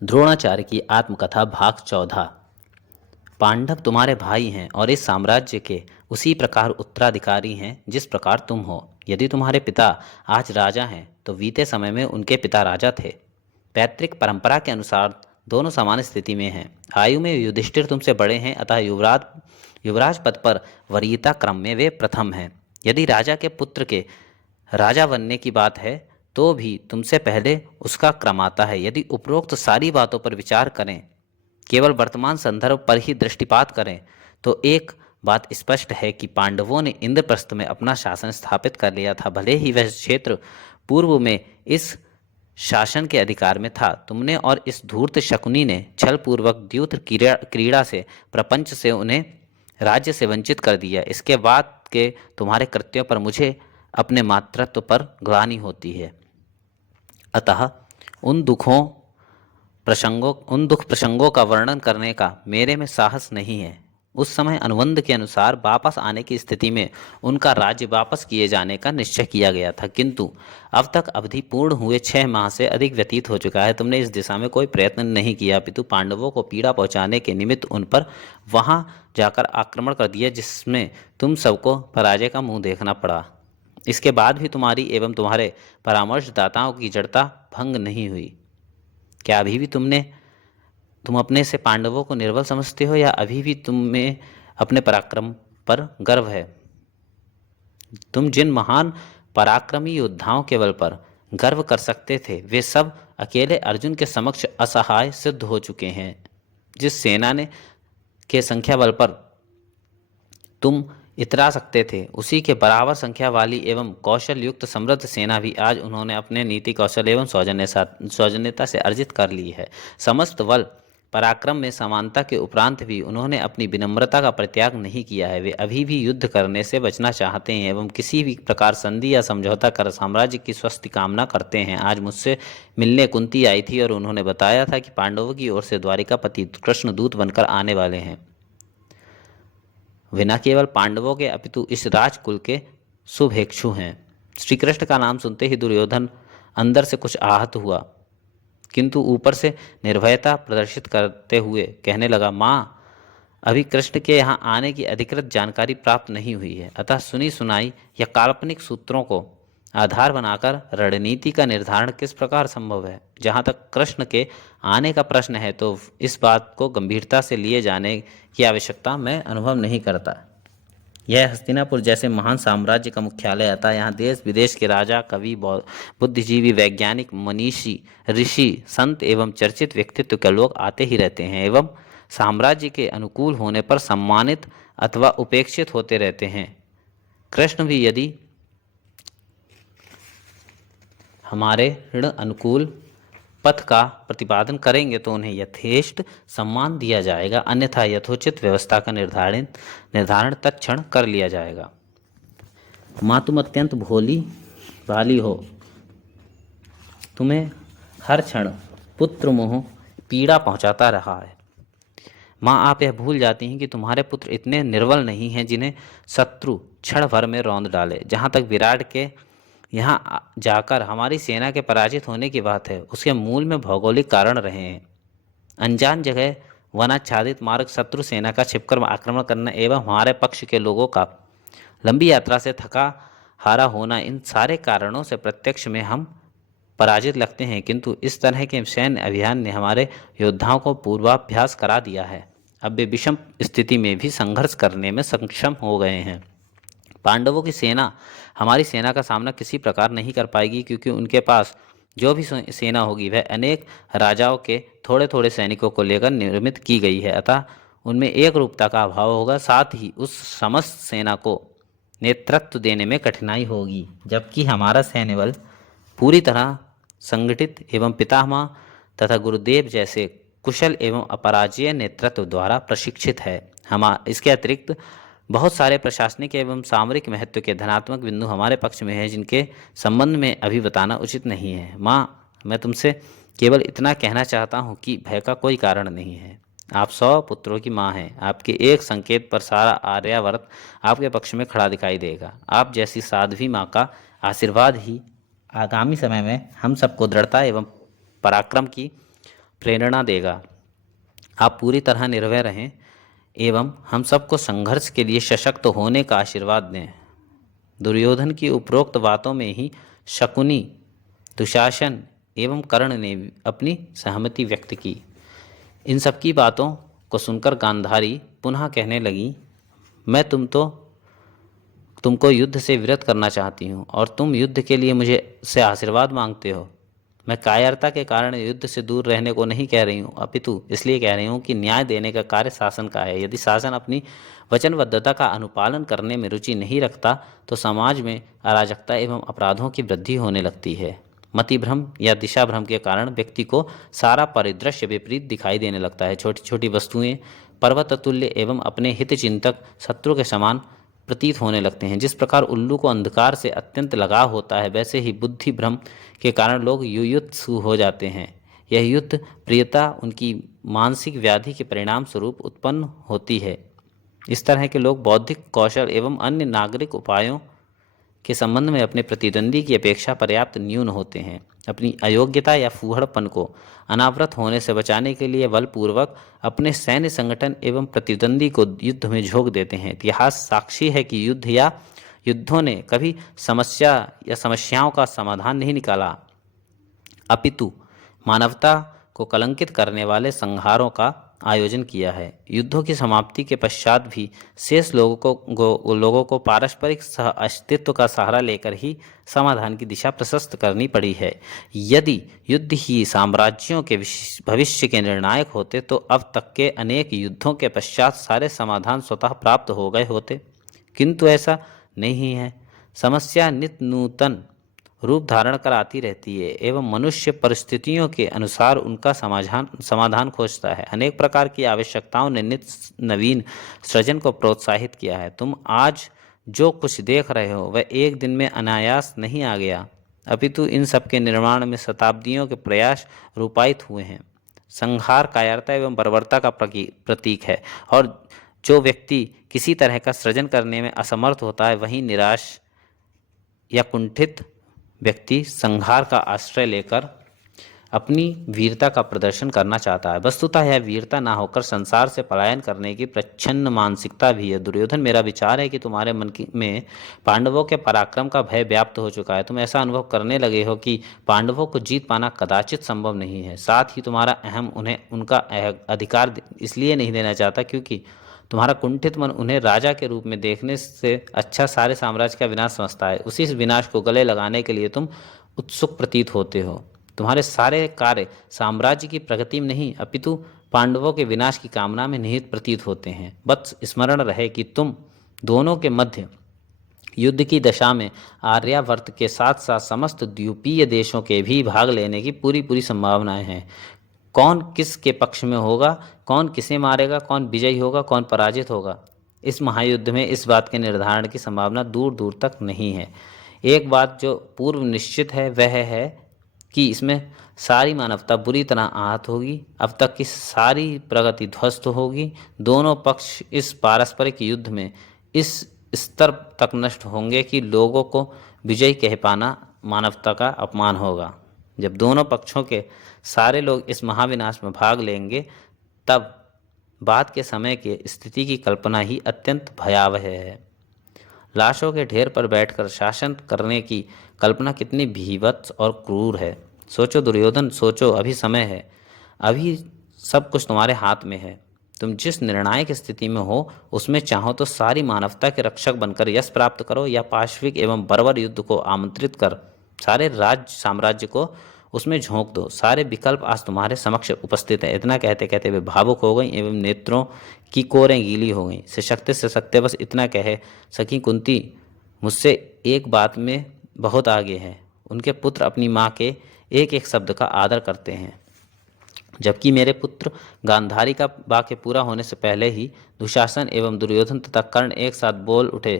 द्रोणाचार्य की आत्मकथा भाग 14। पांडव तुम्हारे भाई हैं और इस साम्राज्य के उसी प्रकार उत्तराधिकारी हैं जिस प्रकार तुम हो। यदि तुम्हारे पिता आज राजा हैं तो बीते समय में उनके पिता राजा थे। पैतृक परंपरा के अनुसार दोनों समान स्थिति में हैं। आयु में युधिष्ठिर तुमसे बड़े हैं, अतः युवराज युवराज पद पर वरीयता क्रम में वे प्रथम हैं। यदि राजा के पुत्र के राजा बनने की बात है तो भी तुमसे पहले उसका क्रम आता है। यदि उपरोक्त सारी बातों पर विचार करें, केवल वर्तमान संदर्भ पर ही दृष्टिपात करें, तो एक बात स्पष्ट है कि पांडवों ने इंद्रप्रस्थ में अपना शासन स्थापित कर लिया था। भले ही वह क्षेत्र पूर्व में इस शासन के अधिकार में था, तुमने और इस धूर्त शकुनी ने छल पूर्वक द्यूत क्रीड़ा से प्रपंच से उन्हें राज्य से वंचित कर दिया। इसके बाद के तुम्हारे कृत्यों पर मुझे अपने मातृत्व पर ग्लानि होती है। अतः उन दुख प्रसंगों का वर्णन करने का मेरे में साहस नहीं है। उस समय अनुबंध के अनुसार वापस आने की स्थिति में उनका राज्य वापस किए जाने का निश्चय किया गया था, किंतु अब तक अवधि पूर्ण हुए 6 माह से अधिक व्यतीत हो चुका है। तुमने इस दिशा में कोई प्रयत्न नहीं किया, अपितु पांडवों को पीड़ा पहुंचाने के निमित्त उन पर वहां जाकर आक्रमण कर दिया, जिसमें तुम सबको पराजय का मुंह देखना पड़ा। इसके बाद भी तुम्हारी एवं तुम्हारे परामर्शदाताओं की जड़ता भंग नहीं हुई। क्या अभी भी तुम अपने से पांडवों को निर्बल समझते हो, या अभी भी तुम में अपने पराक्रम पर गर्व है? तुम जिन महान पराक्रमी योद्धाओं के बल पर गर्व कर सकते थे, वे सब अकेले अर्जुन के समक्ष असहाय सिद्ध हो चुके हैं। जिस सेना ने के संख्या बल पर तुम इतरा सकते थे, उसी के बराबर संख्या वाली एवं कौशल युक्त समृद्ध सेना भी आज उन्होंने अपने नीति कौशल एवं सौजन्यता से अर्जित कर ली है। समस्त बल पराक्रम में समानता के उपरांत भी उन्होंने अपनी विनम्रता का परित्याग नहीं किया है। वे अभी भी युद्ध करने से बचना चाहते हैं एवं किसी भी प्रकार संधि या समझौता कर साम्राज्य की स्वस्ति कामना करते हैं। आज मुझसे मिलने कुंती आई थी और उन्होंने बताया था कि पांडवों की ओर से द्वारिकापति कृष्ण दूत बनकर आने वाले हैं। वे न केवल पांडवों के अपितु इस राजकुल के शुभेक्षु हैं। श्री कृष्ण का नाम सुनते ही दुर्योधन अंदर से कुछ आहत हुआ, किंतु ऊपर से निर्भयता प्रदर्शित करते हुए कहने लगा, माँ, अभी कृष्ण के यहाँ आने की अधिकृत जानकारी प्राप्त नहीं हुई है, अतः सुनी सुनाई या काल्पनिक सूत्रों को आधार बनाकर रणनीति का निर्धारण किस प्रकार संभव है। जहाँ तक कृष्ण के आने का प्रश्न है तो इस बात को गंभीरता से लिए जाने की आवश्यकता मैं अनुभव नहीं करता। यह हस्तिनापुर जैसे महान साम्राज्य का मुख्यालय आता है। यहाँ देश विदेश के राजा, कवि, बुद्धिजीवी, वैज्ञानिक, मनीषी, ऋषि, संत एवं चर्चित व्यक्तित्व के लोग आते ही रहते हैं एवं साम्राज्य के अनुकूल होने पर सम्मानित अथवा उपेक्षित होते रहते हैं। कृष्ण भी यदि हमारे ऋण अनुकूल पथ का प्रतिपादन करेंगे तो उन्हें यथेष्ट सम्मान दिया जाएगा, अन्यथा यथोचित व्यवस्था का निर्धारण तत्क्षण कर लिया जाएगा। माँ, तुम अत्यंत भोली भाली हो। तुम्हें हर क्षण पुत्र मोह पीड़ा पहुंचाता रहा है। माँ, आप यह भूल जाती हैं कि तुम्हारे पुत्र इतने निर्बल नहीं हैं जिन्हें शत्रु क्षण भर में रौंद डाले। जहाँ तक विराट के यहाँ जाकर हमारी सेना के पराजित होने की बात है, उसके मूल में भौगोलिक कारण रहे हैं। अनजान जगह वनाच्छादित मार्ग, शत्रु सेना का छिपकर आक्रमण करना एवं हमारे पक्ष के लोगों का लंबी यात्रा से थका हारा होना, इन सारे कारणों से प्रत्यक्ष में हम पराजित लगते हैं, किंतु इस तरह के सैन्य अभियान ने हमारे योद्धाओं को पूर्वाभ्यास करा दिया है। अब वे विषम स्थिति में भी संघर्ष करने में सक्षम हो गए हैं। पांडवों की सेना हमारी सेना का सामना किसी प्रकार नहीं कर पाएगी, क्योंकि उनके पास जो भी सेना होगी वह अनेक राजाओं के थोड़े थोड़े सैनिकों को लेकर निर्मित की गई है, अतः उनमें एक रूपता का अभाव होगा। साथ ही उस समस्त सेना को नेतृत्व देने में कठिनाई होगी, जबकि हमारा सैन्य बल पूरी तरह संगठित एवं पितामह तथा गुरुदेव जैसे कुशल एवं अपराजय नेतृत्व द्वारा प्रशिक्षित है। इसके अतिरिक्त बहुत सारे प्रशासनिक एवं सामरिक महत्व के धनात्मक बिंदु हमारे पक्ष में हैं, जिनके संबंध में अभी बताना उचित नहीं है। माँ, मैं तुमसे केवल इतना कहना चाहता हूँ कि भय का कोई कारण नहीं है। आप 100 पुत्रों की माँ हैं। आपके एक संकेत पर सारा आर्यावर्त आपके पक्ष में खड़ा दिखाई देगा। आप जैसी साध्वी माँ का आशीर्वाद ही आगामी समय में हम सबको दृढ़ता एवं पराक्रम की प्रेरणा देगा। आप पूरी तरह निर्भय रहें एवं हम सबको संघर्ष के लिए सशक्त होने का आशीर्वाद दें। दुर्योधन की उपरोक्त बातों में ही शकुनी, दुशासन एवं कर्ण ने अपनी सहमति व्यक्त की। इन सबकी बातों को सुनकर गांधारी पुनः कहने लगी, मैं तुमको युद्ध से विरत करना चाहती हूँ और तुम युद्ध के लिए मुझे से आशीर्वाद मांगते हो। मैं कायरता के कारण युद्ध से दूर रहने को नहीं कह रही हूँ, अपितु इसलिए कह रही हूँ कि न्याय देने का कार्य शासन का है। यदि शासन अपनी वचनबद्धता का अनुपालन करने में रुचि नहीं रखता तो समाज में अराजकता एवं अपराधों की वृद्धि होने लगती है। मतिभ्रम या दिशा भ्रम के कारण व्यक्ति को सारा परिदृश्य विपरीत दिखाई देने लगता है। छोटी छोटी वस्तुएं पर्वत तुल्य एवं अपने हित चिंतक शत्रु के समान प्रतीत होने लगते हैं। जिस प्रकार उल्लू को अंधकार से अत्यंत लगाव होता है, वैसे ही बुद्धि भ्रम के कारण लोग युयुत्सु हो जाते हैं। यह युद्ध प्रियता उनकी मानसिक व्याधि के परिणाम स्वरूप उत्पन्न होती है। इस तरह के लोग बौद्धिक कौशल एवं अन्य नागरिक उपायों के संबंध में अपने प्रतिद्वंदी की अपेक्षा पर्याप्त न्यून होते हैं। अपनी अयोग्यता या फूहड़पन को अनावृत होने से बचाने के लिए बलपूर्वक अपने सैन्य संगठन एवं प्रतिद्वंदी को युद्ध में झोंक देते हैं। इतिहास साक्षी है कि युद्ध या युद्धों ने कभी समस्या या समस्याओं का समाधान नहीं निकाला, अपितु मानवता को कलंकित करने वाले संहारों का आयोजन किया है। युद्धों की समाप्ति के पश्चात भी शेष लोगों को पारस्परिक सह अस्तित्व का सहारा लेकर ही समाधान की दिशा प्रशस्त करनी पड़ी है। यदि युद्ध ही साम्राज्यों के भविष्य के निर्णायक होते तो अब तक के अनेक युद्धों के पश्चात सारे समाधान स्वतः प्राप्त हो गए होते, किंतु ऐसा नहीं है। समस्या नित्य नूतन रूप धारण कर आती रहती है एवं मनुष्य परिस्थितियों के अनुसार उनका समाधान खोजता है। अनेक प्रकार की आवश्यकताओं ने नित्य नवीन सृजन को प्रोत्साहित किया है। तुम आज जो कुछ देख रहे हो वह एक दिन में अनायास नहीं आ गया, अपितु इन सब के निर्माण में शताब्दियों के प्रयास रूपायित हुए हैं। संहार कायरता एवं बर्बरता का प्रतीक है और जो व्यक्ति किसी तरह का सृजन करने में असमर्थ होता है वही निराश या कुंठित व्यक्ति संहार का आश्रय लेकर अपनी वीरता का प्रदर्शन करना चाहता है। वस्तुतः यह वीरता ना होकर संसार से पलायन करने की प्रच्छन्न मानसिकता भी है। दुर्योधन, मेरा विचार है कि तुम्हारे में पांडवों के पराक्रम का भय व्याप्त हो चुका है। तुम ऐसा अनुभव करने लगे हो कि पांडवों को जीत पाना कदाचित संभव नहीं है। साथ ही तुम्हारा अहम उन्हें उनका अधिकार इसलिए नहीं देना चाहता क्योंकि तुम्हारा कुंठित मन उन्हें राजा के रूप में देखने से अच्छा सारे साम्राज्य का विनाश समझता है। उसी विनाश को गले लगाने के लिए तुम उत्सुक प्रतीत होते हो। तुम्हारे सारे कार्य साम्राज्य की प्रगति में नहीं अपितु पांडवों के विनाश की कामना में निहित प्रतीत होते हैं। बस स्मरण रहे कि तुम दोनों के मध्य युद्ध की दशा में आर्यावर्त के साथ साथ समस्त द्वीपीय देशों के भी भाग लेने की पूरी संभावनाएं हैं। कौन किस के पक्ष में होगा, कौन किसे मारेगा, कौन विजयी होगा, कौन पराजित होगा, इस महायुद्ध में इस बात के निर्धारण की संभावना दूर दूर तक नहीं है। एक बात जो पूर्व निश्चित है वह है कि इसमें सारी मानवता बुरी तरह आहत होगी। अब तक की सारी प्रगति ध्वस्त होगी। दोनों पक्ष इस पारस्परिक युद्ध में इस स्तर तक नष्ट होंगे कि लोगों को विजयी कह पाना मानवता का अपमान होगा। जब दोनों पक्षों के सारे लोग इस महाविनाश में भाग लेंगे तब बाद के समय की स्थिति की कल्पना ही अत्यंत भयावह है। लाशों के ढेर पर बैठकर शासन करने की कल्पना कितनी भीभत्स और क्रूर है। सोचो दुर्योधन, सोचो, अभी समय है, अभी सब कुछ तुम्हारे हाथ में है। तुम जिस निर्णायक स्थिति में हो उसमें चाहो तो सारी मानवता के रक्षक बनकर यश प्राप्त करो या पाशविक एवं बर्बर युद्ध को आमंत्रित कर सारे राज्य साम्राज्य को उसमें झोंक दो। सारे विकल्प आज तुम्हारे समक्ष उपस्थित है। इतना कहते कहते वे भावुक हो गई एवं नेत्रों की कोरें गीली हो गईं। से सकते बस इतना कह सकी, कुंती मुझसे एक बात में बहुत आगे है। उनके पुत्र अपनी माँ के एक एक शब्द का आदर करते हैं, जबकि मेरे पुत्र गांधारी का वाक्य पूरा होने से पहले ही दुशासन एवं दुर्योधन तथा कर्ण एक साथ बोल उठे,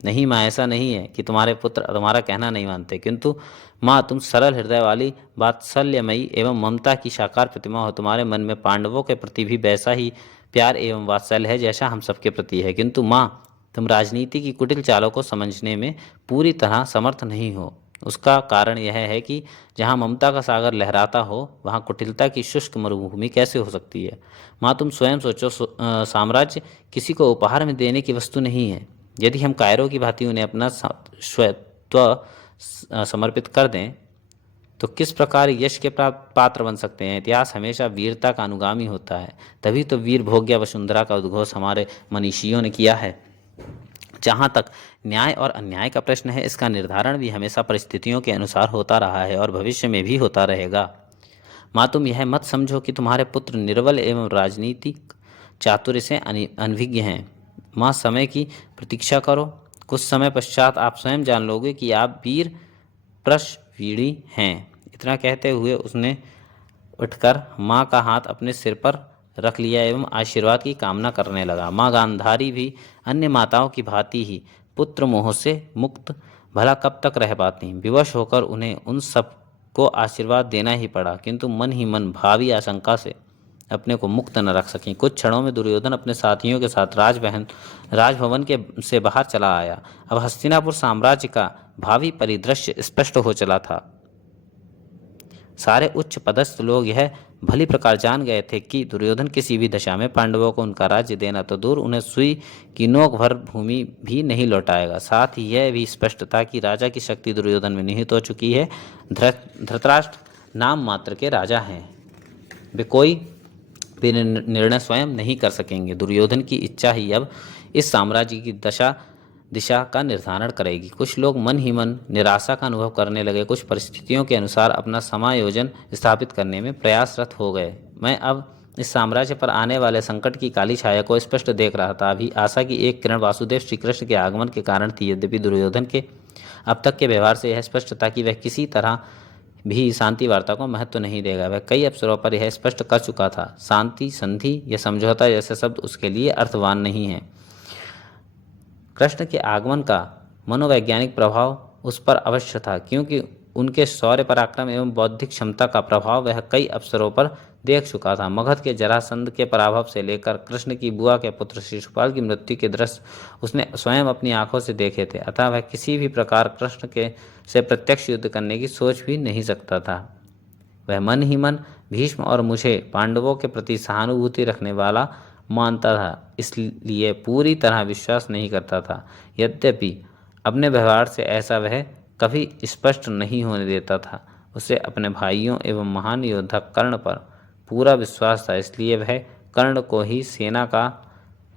नहीं माँ, ऐसा नहीं है कि तुम्हारे पुत्र तुम्हारा कहना नहीं मानते, किंतु माँ तुम सरल हृदय वाली, वात्सल्यमयी एवं ममता की साकार प्रतिमा हो। तुम्हारे मन में पांडवों के प्रति भी वैसा ही प्यार एवं वात्सल्य है जैसा हम सबके प्रति है, किंतु माँ तुम राजनीति की कुटिल चालों को समझने में पूरी तरह समर्थ नहीं हो। उसका कारण यह है कि जहाँ ममता का सागर लहराता हो वहाँ कुटिलता की शुष्क मरुभूमि कैसे हो सकती है। माँ तुम स्वयं सोचो, साम्राज्य किसी को उपहार में देने की वस्तु नहीं है। यदि हम कायरों की भांति उन्हें अपना स्वत्व समर्पित कर दें तो किस प्रकार यश के पात्र बन सकते हैं। इतिहास हमेशा वीरता का अनुगामी होता है, तभी तो वीर भोग्या वसुंधरा का उद्घोष हमारे मनीषियों ने किया है। जहाँ तक न्याय और अन्याय का प्रश्न है, इसका निर्धारण भी हमेशा परिस्थितियों के अनुसार होता रहा है और भविष्य में भी होता रहेगा। माँ तुम यह मत समझो कि तुम्हारे पुत्र निर्बल एवं राजनीतिक चातुर्य से अनभिज्ञ हैं। माँ समय की प्रतीक्षा करो, कुछ समय पश्चात आप स्वयं जान लोगे कि आप वीर प्रशवीड़ी हैं। इतना कहते हुए उसने उठकर माँ का हाथ अपने सिर पर रख लिया एवं आशीर्वाद की कामना करने लगा। माँ गांधारी भी अन्य माताओं की भांति ही पुत्र मोह से मुक्त भला कब तक रह पाती। विवश होकर उन्हें उन सब को आशीर्वाद देना ही पड़ा, किंतु मन ही मन भावी आशंका से अपने को मुक्त न रख सकें। कुछ क्षणों में दुर्योधन अपने साथियों के साथ राजभवन के से बाहर चला आया। अब हस्तिनापुर साम्राज्य का भावी परिदृश्य स्पष्ट हो चला था। सारे उच्च पदस्थ लोग यह भली प्रकार जान गए थे कि दुर्योधन किसी भी दशा में पांडवों को उनका राज्य देना तो दूर, उन्हें सुई की नोक भर भूमि भी नहीं लौटाएगा। साथ ही यह भी स्पष्ट था कि राजा की शक्ति दुर्योधन में निहित हो चुकी है। धृतराष्ट्र नाम मात्र के राजा हैं, वे कोई भी निर्णय स्वयं नहीं कर सकेंगे। दुर्योधन की इच्छा ही अब इस साम्राज्य की दिशा का निर्धारण करेगी। कुछ लोग मन ही मन निराशा का अनुभव करने लगे, कुछ परिस्थितियों के अनुसार अपना समायोजन स्थापित करने में प्रयासरत हो गए। मैं अब इस साम्राज्य पर आने वाले संकट की काली छाया को स्पष्ट देख रहा था। अभी आशा की एक किरण वासुदेव श्री कृष्ण के आगमन के कारण थी। यद्यपि दुर्योधन के अब तक के व्यवहार से यह स्पष्ट था कि वह किसी तरह भी शांति वार्ता को महत्व नहीं देगा। वह कई अवसरों पर यह स्पष्ट कर चुका था, शांति, संधि या समझौता जैसे शब्द उसके लिए अर्थवान नहीं है। कृष्ण के आगमन का मनोवैज्ञानिक प्रभाव उस पर अवश्य था, क्योंकि उनके शौर्य पराक्रम एवं बौद्धिक क्षमता का प्रभाव वह कई अवसरों पर देख चुका था। मगध के जरासंध के पराभव से लेकर कृष्ण की बुआ के पुत्र शिशुपाल की मृत्यु के दृश्य उसने स्वयं अपनी आंखों से देखे थे। अतः वह किसी भी प्रकार कृष्ण के से प्रत्यक्ष युद्ध करने की सोच भी नहीं सकता था। वह मन ही मन भीष्म और मुझे पांडवों के प्रति सहानुभूति रखने वाला मानता था, इसलिए पूरी तरह विश्वास नहीं करता था। यद्यपि अपने व्यवहार से ऐसा वह कभी स्पष्ट नहीं होने देता था। उसे अपने भाइयों एवं महान योद्धा कर्ण पर पूरा विश्वास था, इसलिए वह कर्ण को ही सेना का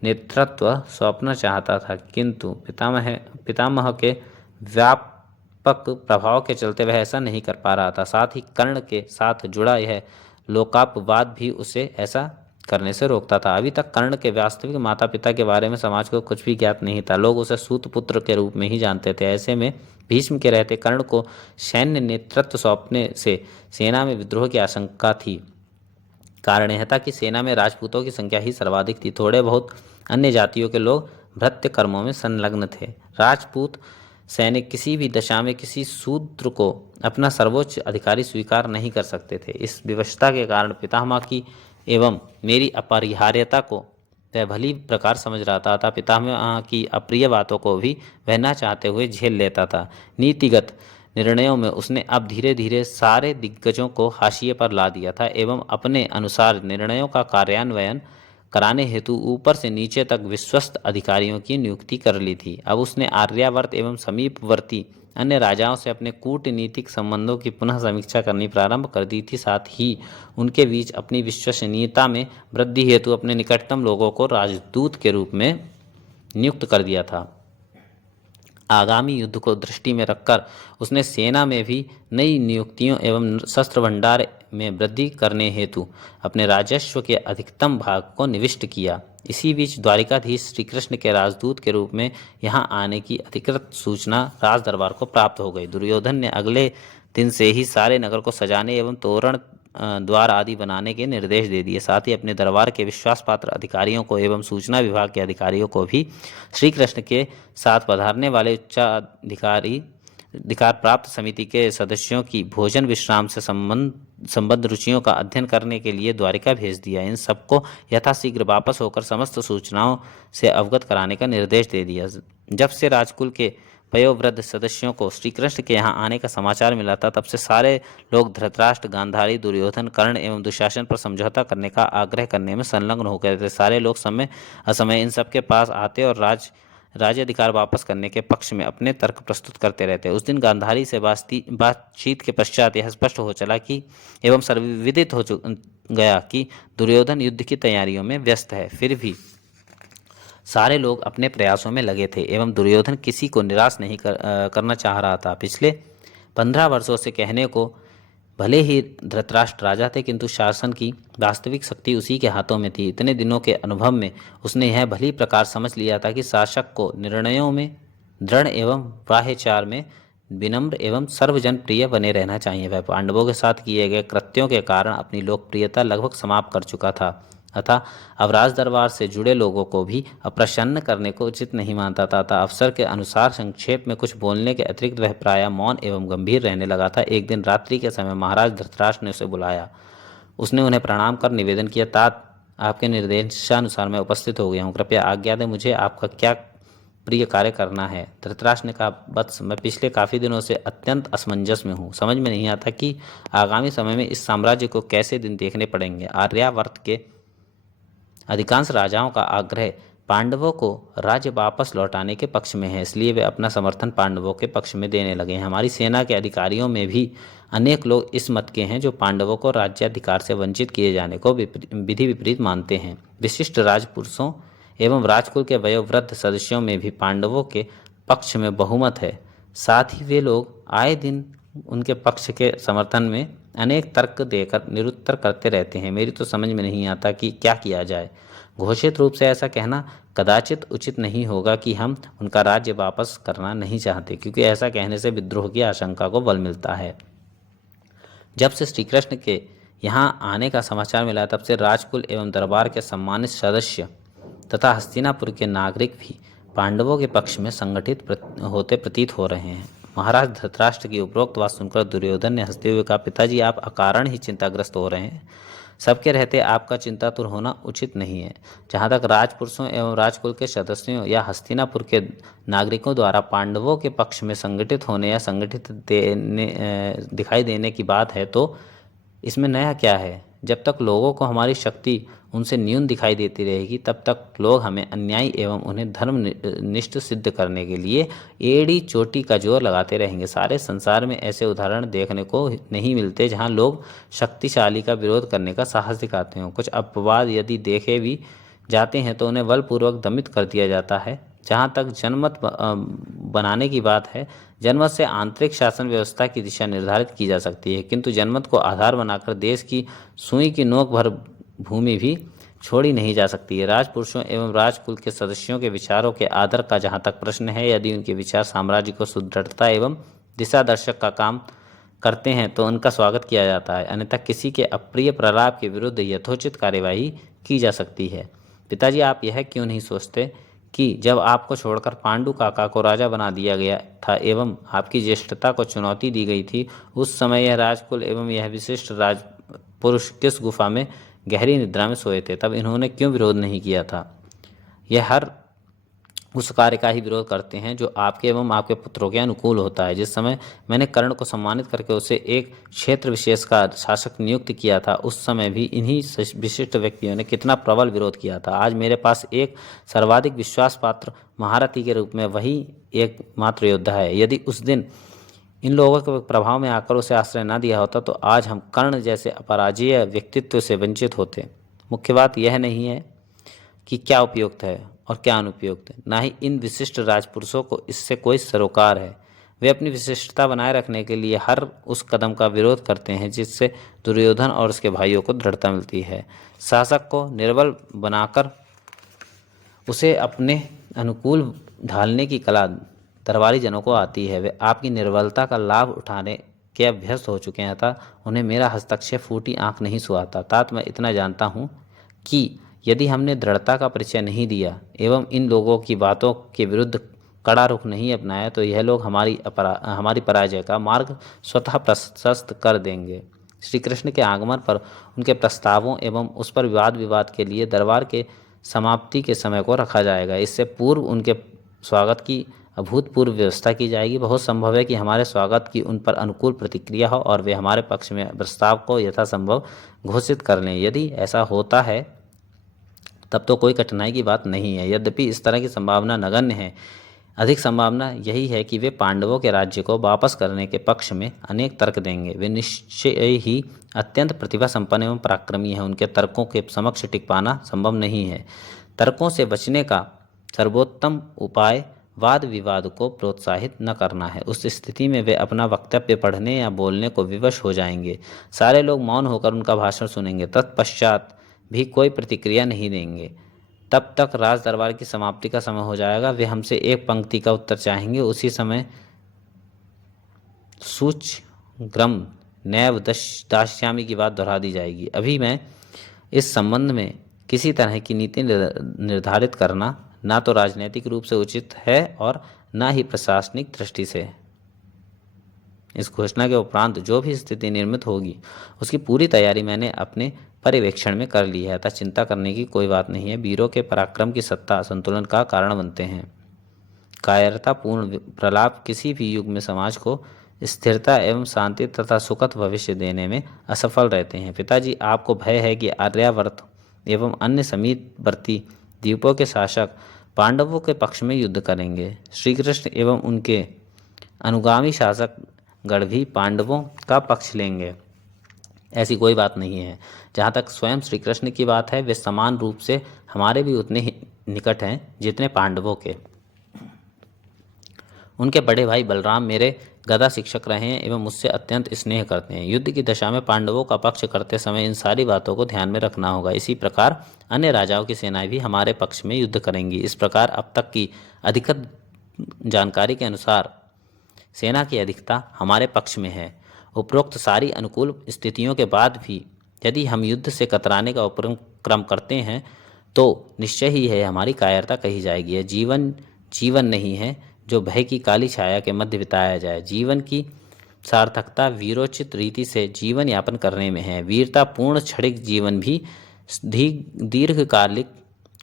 नेतृत्व सौंपना चाहता था। किंतु पितामह के व्यापक प्रभाव के चलते वह ऐसा नहीं कर पा रहा था। साथ ही कर्ण के साथ जुड़ा यह लोकापवाद भी उसे ऐसा करने से रोकता था। अभी तक कर्ण के वास्तविक माता पिता के बारे में समाज को कुछ भी ज्ञात नहीं था। लोग उसे सूत पुत्र के रूप में ही जानते थे। ऐसे में भीष्म के रहते कर्ण को सैन्य नेतृत्व सौंपने से सेना में विद्रोह की आशंका थी। कारण यह था कि सेना में राजपूतों की संख्या ही सर्वाधिक थी। थोड़े बहुत अन्य जातियों के लोग भृत्य कर्मों में संलग्न थे। राजपूत सैनिक किसी भी दशा में किसी शूद्र को अपना सर्वोच्च अधिकारी स्वीकार नहीं कर सकते थे। इस विवशता के कारण पितामह की एवं मेरी अपरिहार्यता को वह भली प्रकार समझ रहा था। अतः पितामह की अप्रिय बातों को भी वह न चाहते हुए झेल लेता था। नीतिगत निर्णयों में उसने अब धीरे धीरे सारे दिग्गजों को हाशिए पर ला दिया था एवं अपने अनुसार निर्णयों का कार्यान्वयन कराने हेतु ऊपर से नीचे तक विश्वस्त अधिकारियों की नियुक्ति कर ली थी। अब उसने आर्यावर्त एवं समीपवर्ती अन्य राजाओं से अपने कूटनीतिक संबंधों की पुनः समीक्षा करनी प्रारंभ कर दी थी। साथ ही उनके बीच अपनी विश्वसनीयता में वृद्धि हेतु अपने निकटतम लोगों को राजदूत के रूप में नियुक्त कर दिया था। आगामी युद्ध को दृष्टि में रखकर उसने सेना में भी नई नियुक्तियों एवं शस्त्र भंडार में वृद्धि करने हेतु अपने राजस्व के अधिकतम भाग को निविष्ट किया। इसी बीच द्वारिकाधीश श्री कृष्ण के राजदूत के रूप में यहाँ आने की अधिकृत सूचना राज दरबार को प्राप्त हो गई। दुर्योधन ने अगले दिन से ही सारे नगर को सजाने एवं तोरण द्वार आदि बनाने के निर्देश दे दिए। साथ ही अपने दरबार के विश्वास पात्र अधिकारियों को एवं सूचना विभाग के अधिकारियों को भी श्री कृष्ण के साथ पधारने वाले अधिकार प्राप्त समिति के सदस्यों की भोजन विश्राम से संबद्ध रुचियों का अध्ययन करने के लिए द्वारिका भेज दिया। इन सबको यथाशीघ्र वापस होकर समस्त सूचनाओं से अवगत कराने का निर्देश दे दिया। जब से राजकुल के वयोवृद्ध सदस्यों को श्री कृष्ण के यहाँ आने का समाचार मिला था, तब से सारे लोग धृतराष्ट्र, गांधारी, दुर्योधन, कर्ण एवं दुशासन पर समझौता करने का आग्रह करने में संलग्न हो गए थे। सारे लोग समय असमय इन सबके पास आते और राज्याधिकार वापस करने के पक्ष में अपने तर्क प्रस्तुत करते रहते। उस दिन गांधारी से बातचीत के पश्चात यह स्पष्ट हो चला कि एवं सर्वविदित हो गया कि दुर्योधन युद्ध की तैयारियों में व्यस्त है। फिर भी सारे लोग अपने प्रयासों में लगे थे एवं दुर्योधन किसी को निराश नहीं करना चाह रहा था। पिछले 15 वर्षों से कहने को भले ही धृतराष्ट्र राजा थे, किंतु शासन की वास्तविक शक्ति उसी के हाथों में थी। इतने दिनों के अनुभव में उसने यह भली प्रकार समझ लिया था कि शासक को निर्णयों में दृढ़ एवं वाह्यचार में विनम्र एवं सर्वजन प्रिय बने रहना चाहिए। वह पांडवों के साथ किए गए कृत्यों के कारण अपनी लोकप्रियता लगभग समाप्त कर चुका था, अतः अब राज दरबार से जुड़े लोगों को भी अप्रसन्न करने को उचित नहीं मानता था। अवसर के अनुसार संक्षेप में कुछ बोलने के अतिरिक्त वह प्रायः मौन एवं गंभीर रहने लगा था। एक दिन रात्रि के समय महाराज धृतराष्ट्र ने उसे बुलाया। उसने उन्हें प्रणाम कर निवेदन किया, तात आपके निर्देशानुसार मैं उपस्थित हो गया हूँ, कृपया आज्ञा दें, मुझे आपका क्या प्रिय कार्य करना है। धृतराष्ट्र ने कहा, वत्स मैं पिछले काफ़ी दिनों से अत्यंत असमंजस में हूँ। समझ में नहीं आता कि आगामी समय में इस साम्राज्य को कैसे दिन देखने पड़ेंगे। आर्यावर्त के अधिकांश राजाओं का आग्रह पांडवों को राज्य वापस लौटाने के पक्ष में है, इसलिए वे अपना समर्थन पांडवों के पक्ष में देने लगे हैं। हमारी सेना के अधिकारियों में भी अनेक लोग इस मत के हैं जो पांडवों को राज्याधिकार से वंचित किए जाने को विधि विपरीत मानते हैं। विशिष्ट राजपुरुषों एवं राजकुल के वयोवृद्ध सदस्यों में भी पांडवों के पक्ष में बहुमत है। साथ ही वे लोग आए दिन उनके पक्ष के समर्थन में अनेक तर्क देकर निरुत्तर करते रहते हैं। मेरी तो समझ में नहीं आता कि क्या किया जाए। घोषित रूप से ऐसा कहना कदाचित उचित नहीं होगा कि हम उनका राज्य वापस करना नहीं चाहते, क्योंकि ऐसा कहने से विद्रोह की आशंका को बल मिलता है। जब से श्री कृष्ण के यहाँ आने का समाचार मिला, तब से राजकुल एवं दरबार के सम्मानित सदस्य तथा हस्तिनापुर के नागरिक भी पांडवों के पक्ष में संगठित होते प्रतीत हो रहे हैं। महाराज धृतराष्ट्र की उपरोक्त बात सुनकर दुर्योधन ने हंसते हुए कहा, पिताजी आप अकारण ही चिंताग्रस्त हो रहे हैं। सबके रहते आपका चिंतातुर होना उचित नहीं है। जहाँ तक राजपुरुषों एवं राजकुल के सदस्यों या हस्तिनापुर के नागरिकों द्वारा पांडवों के पक्ष में संगठित होने या दिखाई देने की बात है, तो इसमें नया क्या है। जब तक लोगों को हमारी शक्ति उनसे न्यून दिखाई देती रहेगी, तब तक लोग हमें अन्यायी एवं उन्हें धर्मनिष्ठ सिद्ध करने के लिए एड़ी चोटी का जोर लगाते रहेंगे। सारे संसार में ऐसे उदाहरण देखने को नहीं मिलते जहां लोग शक्तिशाली का विरोध करने का साहस दिखाते हों। कुछ अपवाद यदि देखे भी जाते हैं तो उन्हें बलपूर्वक दमित कर दिया जाता है। जहाँ तक जनमत बनाने की बात है, जनमत से आंतरिक शासन व्यवस्था की दिशा निर्धारित की जा सकती है, किंतु जनमत को आधार बनाकर देश की सुई की नोक भर भूमि भी छोड़ी नहीं जा सकती है। राजपुरुषों एवं राजकुल के सदस्यों के विचारों के आदर का जहाँ तक प्रश्न है, यदि उनके विचार साम्राज्य को सुदृढ़ता एवं दिशा दर्शक का काम करते हैं तो उनका स्वागत किया जाता है, अन्यथा किसी के अप्रिय प्रलाप के विरुद्ध यथोचित कार्यवाही की जा सकती है। पिताजी आप यह क्यों नहीं सोचते कि जब आपको छोड़कर पांडु काका को राजा बना दिया गया था एवं आपकी ज्येष्ठता को चुनौती दी गई थी, उस समय यह राजकुल एवं यह विशिष्ट राजपुरुष किस गुफा में गहरी निद्रा में सोए थे, तब इन्होंने क्यों विरोध नहीं किया था। यह हर उस कार्य का ही विरोध करते हैं जो आपके एवं आपके पुत्रों के अनुकूल होता है। जिस समय मैंने कर्ण को सम्मानित करके उसे एक क्षेत्र विशेष का शासक नियुक्त किया था, उस समय भी इन्हीं विशिष्ट व्यक्तियों ने कितना प्रबल विरोध किया था। आज मेरे पास एक सर्वाधिक विश्वास पात्र महारथी के रूप में वही एकमात्र योद्धा है। यदि उस दिन इन लोगों के प्रभाव में आकर उसे आश्रय न दिया होता, तो आज हम कर्ण जैसे अपराजेय व्यक्तित्व से वंचित होते। मुख्य बात यह नहीं है कि क्या उपयुक्त है और क्या अनुपयुक्त है, ना ही इन विशिष्ट राजपुरुषों को इससे कोई सरोकार है। वे अपनी विशिष्टता बनाए रखने के लिए हर उस कदम का विरोध करते हैं जिससे दुर्योधन और उसके भाइयों को दृढ़ता मिलती है। शासक को निर्बल बनाकर उसे अपने अनुकूल ढालने की कला दरबारी जनों को आती है। वे आपकी निर्बलता का लाभ उठाने के अभ्यस्त हो चुके हैं, अतः उन्हें मेरा हस्तक्षेप फूटी आंख नहीं सुहाता। तात मैं इतना जानता हूँ कि यदि हमने दृढ़ता का परिचय नहीं दिया एवं इन लोगों की बातों के विरुद्ध कड़ा रुख नहीं अपनाया, तो यह लोग हमारी पराजय का मार्ग स्वतः प्रशस्त कर देंगे। श्री कृष्ण के आगमन पर उनके प्रस्तावों एवं उस पर विवाद के लिए दरबार के समाप्ति के समय को रखा जाएगा। इससे पूर्व उनके स्वागत की अभूतपूर्व व्यवस्था की जाएगी। बहुत संभव है कि हमारे स्वागत की उन पर अनुकूल प्रतिक्रिया हो और वे हमारे पक्ष में प्रस्ताव को यथासंभव घोषित कर लें। यदि ऐसा होता है तब तो कोई कठिनाई की बात नहीं है। यद्यपि इस तरह की संभावना नगण्य है। अधिक संभावना यही है कि वे पांडवों के राज्य को वापस करने के पक्ष में अनेक तर्क देंगे। वे निश्चय ही अत्यंत प्रतिभा संपन्न एवं पराक्रमी हैं। उनके तर्कों के समक्ष टिक पाना संभव नहीं है। तर्कों से बचने का सर्वोत्तम उपाय वाद विवाद को प्रोत्साहित न करना है। उस स्थिति में वे अपना वक्तव्य पढ़ने या बोलने को विवश हो जाएंगे। सारे लोग मौन होकर उनका भाषण सुनेंगे, तत्पश्चात भी कोई प्रतिक्रिया नहीं देंगे। तब तक राज दरबार की समाप्ति का समय हो जाएगा। वे हमसे एक पंक्ति का उत्तर चाहेंगे। उसी समय सूच्यग्रम नैव दास्यामि की बात दोहरा दी जाएगी। अभी मैं इस संबंध में किसी तरह की नीति निर्धारित करना ना तो राजनीतिक रूप से उचित है और ना ही प्रशासनिक दृष्टि से। इस घोषणा के उपरांत जो भी स्थिति निर्मित होगी उसकी पूरी तैयारी मैंने अपने पर्यवेक्षण में कर ली है, अतः चिंता करने की कोई बात नहीं है। वीरों के पराक्रम की सत्ता संतुलन का कारण बनते हैं। कायरतापूर्ण प्रलाप किसी भी युग में समाज को स्थिरता एवं शांति तथा सुखद भविष्य देने में असफल रहते हैं। पिताजी, आपको भय है कि आर्यावर्त एवं अन्य समीपवर्ती द्वीपों के शासक पांडवों के पक्ष में युद्ध करेंगे। श्री कृष्ण एवं उनके अनुगामी शासक गण भी पांडवों का पक्ष लेंगे। ऐसी कोई बात नहीं है। जहाँ तक स्वयं श्री कृष्ण की बात है, वे समान रूप से हमारे भी उतने ही निकट हैं जितने पांडवों के। उनके बड़े भाई बलराम मेरे गदा शिक्षक रहे हैं एवं मुझसे अत्यंत स्नेह करते हैं। युद्ध की दशा में पांडवों का पक्ष करते समय इन सारी बातों को ध्यान में रखना होगा। इसी प्रकार अन्य राजाओं की सेनाएं भी हमारे पक्ष में युद्ध करेंगी। इस प्रकार अब तक की अधिकृत जानकारी के अनुसार सेना की अधिकता हमारे पक्ष में है। उपरोक्त सारी अनुकूल स्थितियों के बाद भी यदि हम युद्ध से कतराने का उपक्रम करते हैं तो निश्चय ही है हमारी कायरता कही जाएगी। यह जीवन नहीं है जो भय की काली छाया के मध्य बिताया जाए। जीवन की सार्थकता वीरोचित रीति से जीवन यापन करने में है। वीरतापूर्ण क्षणिक जीवन भी दीर्घकालिक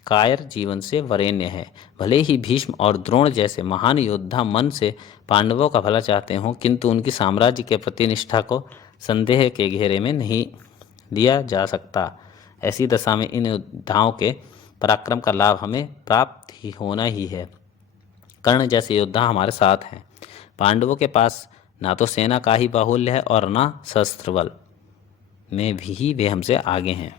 कायर जीवन से वरेण्य है। भले ही भीष्म और द्रोण जैसे महान योद्धा मन से पांडवों का भला चाहते हों, किंतु उनकी साम्राज्य के प्रति निष्ठा को संदेह के घेरे में नहीं लिया जा सकता। ऐसी दशा में इन योद्धाओं के पराक्रम का लाभ हमें प्राप्त ही होना ही है। कर्ण जैसे योद्धा हमारे साथ हैं। पांडवों के पास ना तो सेना का ही बाहुल्य है और ना शस्त्र बल में भी वे हमसे आगे हैं।